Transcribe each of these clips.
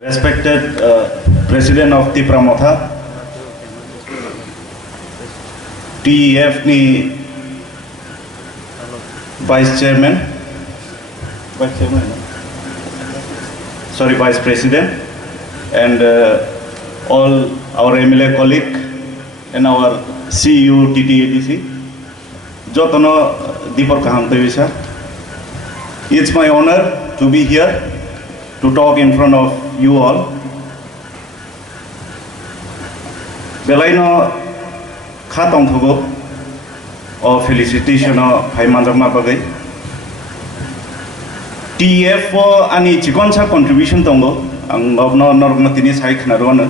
Respected President of Tipramotha, TEF ni Vice President, and all our MLA colleague and our CU TTADC, Jotono Deepak Kahamtevisa. It's my honor to be here to talk in front of you all. Belaino khatong thogo or felicitation of Haimandrama bagai. TEF for ani chikonsa contribution tongo ang nobno norogno tini sai khna rona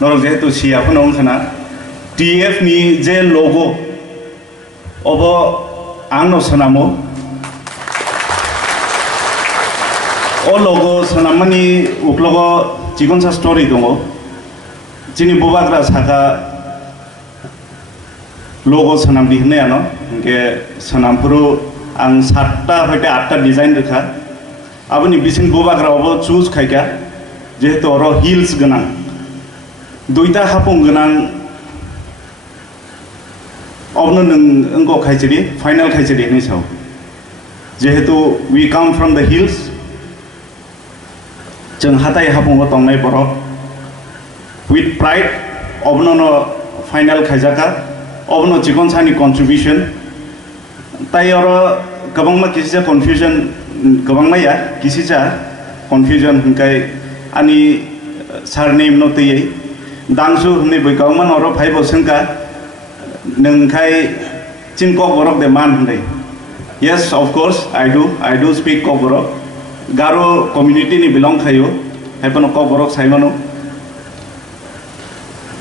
norog jehetu sia phonong khana TEF ni je logo obo angno sanamo o logo sanamani uklogo chikonsa story tongo chini bubagra saka logo sanam dihne ano ke sanampuru ang 7टा hoite 8टा design rekha aboni bisin bubagra obo choose khaika jehetu oro heels ganang 2टा hapung ganang obno nung engko khaisiri final khaisiri ni sau jehetu we come from the hills jeng hatai hapung tongnai borok with pride obno no final khaijaka obno chikonsani contribution tai oro gabangma kisija confusion gabangma ya kisija confusion hingkai ani surname no tei dangsu hne boikawman oro 5 bosengka nengkai chinkok borok de man hne. Yes, of course I do speak kok borok Garo community ni belong khayo haipano kok borok saimano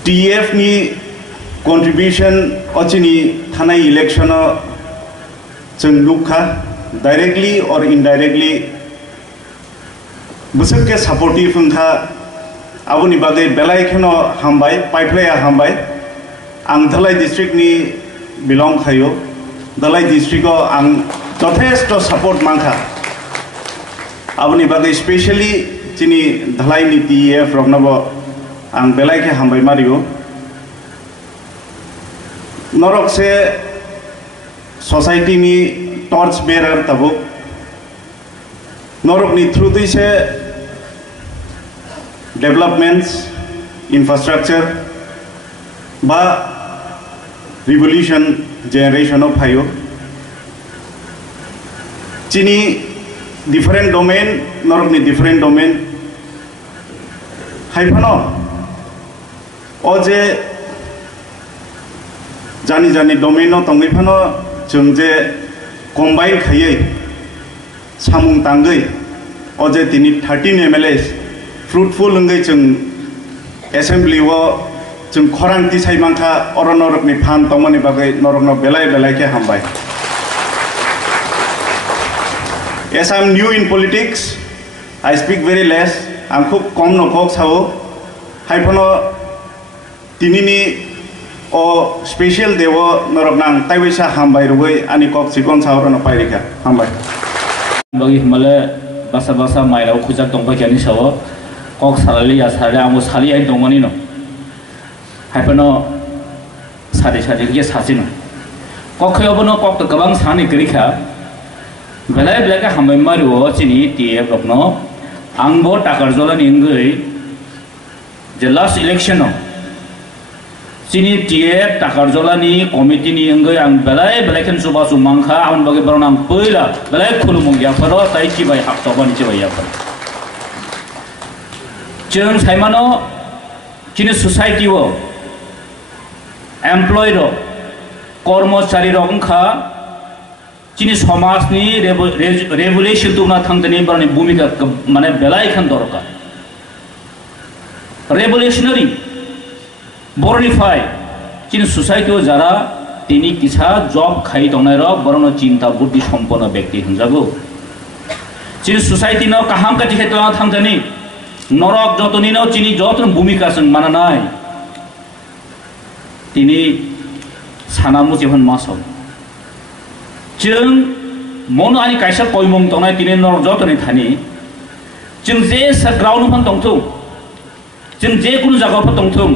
TEF ni contribution ochini thanai election chung lukha directly or indirectly busuk ke supportive hungkha aboni bagai belai kheno hambai pipeline hambai ang Dalai district ni belong khayo Dalai district ko ang jothesto support mangkha aboni bagai especially chini Dalai ni TEF rognabo ang belai ke hambai mario norok se society ni torch bearer tabuk norok ni through this developments infrastructure ba revolution generation of hayo chini different domain norok ni different domain haipano oje jani domain no tongai phano jengje combine khayai samung tangai oje tini 13 MLAs fruitful ngai jeng assembly wo jeng khorang ti sai mangkha oronorok ni phan tongmani bagai norok no belai ke hambai. As I am new in politics, I speak very less. I'm khub kom no kok sao haipano tinini o special dewo norok nang taibisa hambai rugai ani kok sikon sauro no pairika hambai bagi male basa mairau khujak tongba kyani sawo kok salali ya sare amu sali ai tongmani no haipano sare ge sasino kok khoyobono kok to gabang sani grikha belai ka hambai maru chini TEF rokno angbo takarjola ningai the last election no chini TEF takarjola ni committee ni engai ang belai kan suba sumangkha ang bagi baron ang poila belai khulumong ya pharo tai ki bai hak toban chi bai ya pharo jeng saimano chini society wo employee ro kormochari ro angkha chini samaj ni revolution tumna thangtani barani bhumika mane belai khan dorkar revolutionary Borify chini society o jara tini kisa job khai tongnai ro borono chinta buddhi sampono byakti hingjago chini society no kaham kati khetla thangjani norok jotoni no chini joton bhumika sang mananai tini sanamu jehon masom jeng mono ani kaisa koimong tongnai tini norok jotoni thani जों जे ground fun दंथौ जों जे कुनु जायगायाव दंथौ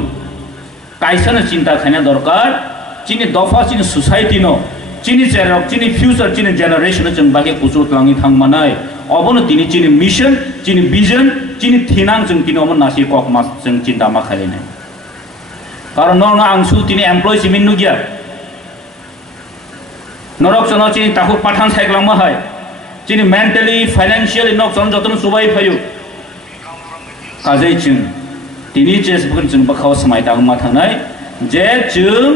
कायसानो चिंता खायना दरकार चिनि दफा चिनि society no चिनि जेराव चिनि future चिनि generation जों बागे कुसुत लांनि थांमानाय अबनो दिनि चिनि मिशन चिनि विजन चिनि थिनांग जों दिनि अमन नासि कक मास जों चिंता मा खालायनाय कारण न आं सु दिनि एमप्लॉय सिमिन नुगिया नरक जन चिनि ताखु पाठान साइक्लां मा हाय चिनि मेंटली फाइनेंशियली नक जन जतन सुबाय फायु काजै जों दिनि जेसबोन जों बखाव समाय दां मा थांनाय जे जों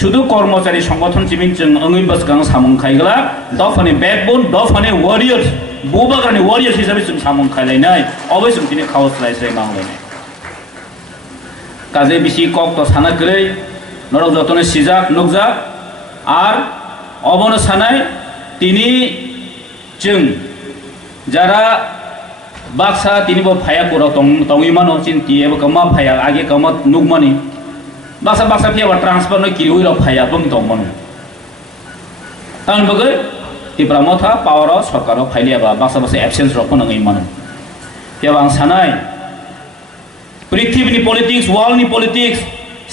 शुद्ध कर्मचारी संगठन सिमिन जों अंगै बसगां सामं खायग्ला दफानि बैकबोन दफानि वॉरियर्स बोबागानि वॉरियर्स हिसाबै जों सामं खायलायनाय अबै जों दिनै खावस रायज्लाय मांलायनाय काजै बिसि कक तो साना गरै नरक जतन सिजाक नुगजा आर अबनो सानाय दिनि जों जारा बाक्सा दिनिबो फाया कोरा तंगि मानो चिन्तिएबो कमा फाया आगे कमा नुगमानि बाक्सा बाक्सा फेवा ट्रांसफर न किरुइरा फाया बंग दंमोन तान बगै तिब्रा मथा पावर सरकार फाइलियाबा बाक्सा बाक्सा एब्सेंस रखो नङै मानो तेवा आं सानाय पृथ्वीनि पॉलिटिक्स वर्ल्डनि पॉलिटिक्स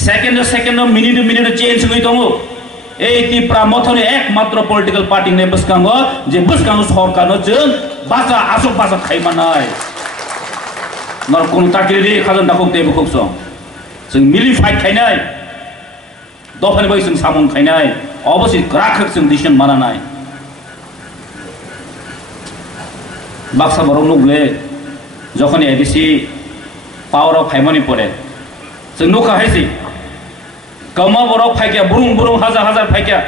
सेकेंड मिनिट चेंज गई दङ ए तिब्रा मथनि एकमात्र पॉलिटिकल पार्टी ने बसकांगो जे बसकांगो सरकार जों बाजा आसक बाजा खाइमानाय नर कोन ताकिरि खाजन दाखौ देबो खौसो जों मिलि फाइट खायनाय दफानि बाय जों सामं खायनाय अबसि ग्राखक जों डिसिजन मानानाय बाक्सा बरं नुगले जखन एडिसि पावर अफ फाइमानि परे जों नुखा हायसि कमा बरं फाइक्या बुरुं हजार फाइक्या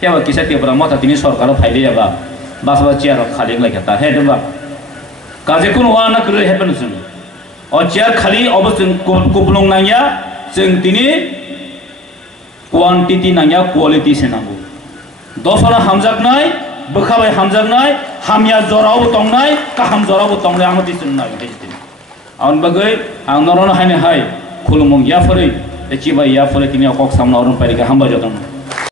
तेवा किसा तेब्रा मथा दिनि सरकार फाइलियाबा बासबा चेयार खाली लायखा हेदबा काजे कुन वाना करे हेपन जों अ चेयार खाली अब जों कुबलं नाया जों दिनि क्वान्टिटी नाया क्वालिटी से नांगौ दफाना हामजागनाय बोखाबाय हामजागनाय हामिया जराव तंनाय काहाम जराव तंनाय आं दिसुन नाय दिनि आन बगै आं नरन हायने हाय खुलुमं याफरै एचिबा याफरै दिनि अकक सामना अरन पारिका हामबा जतन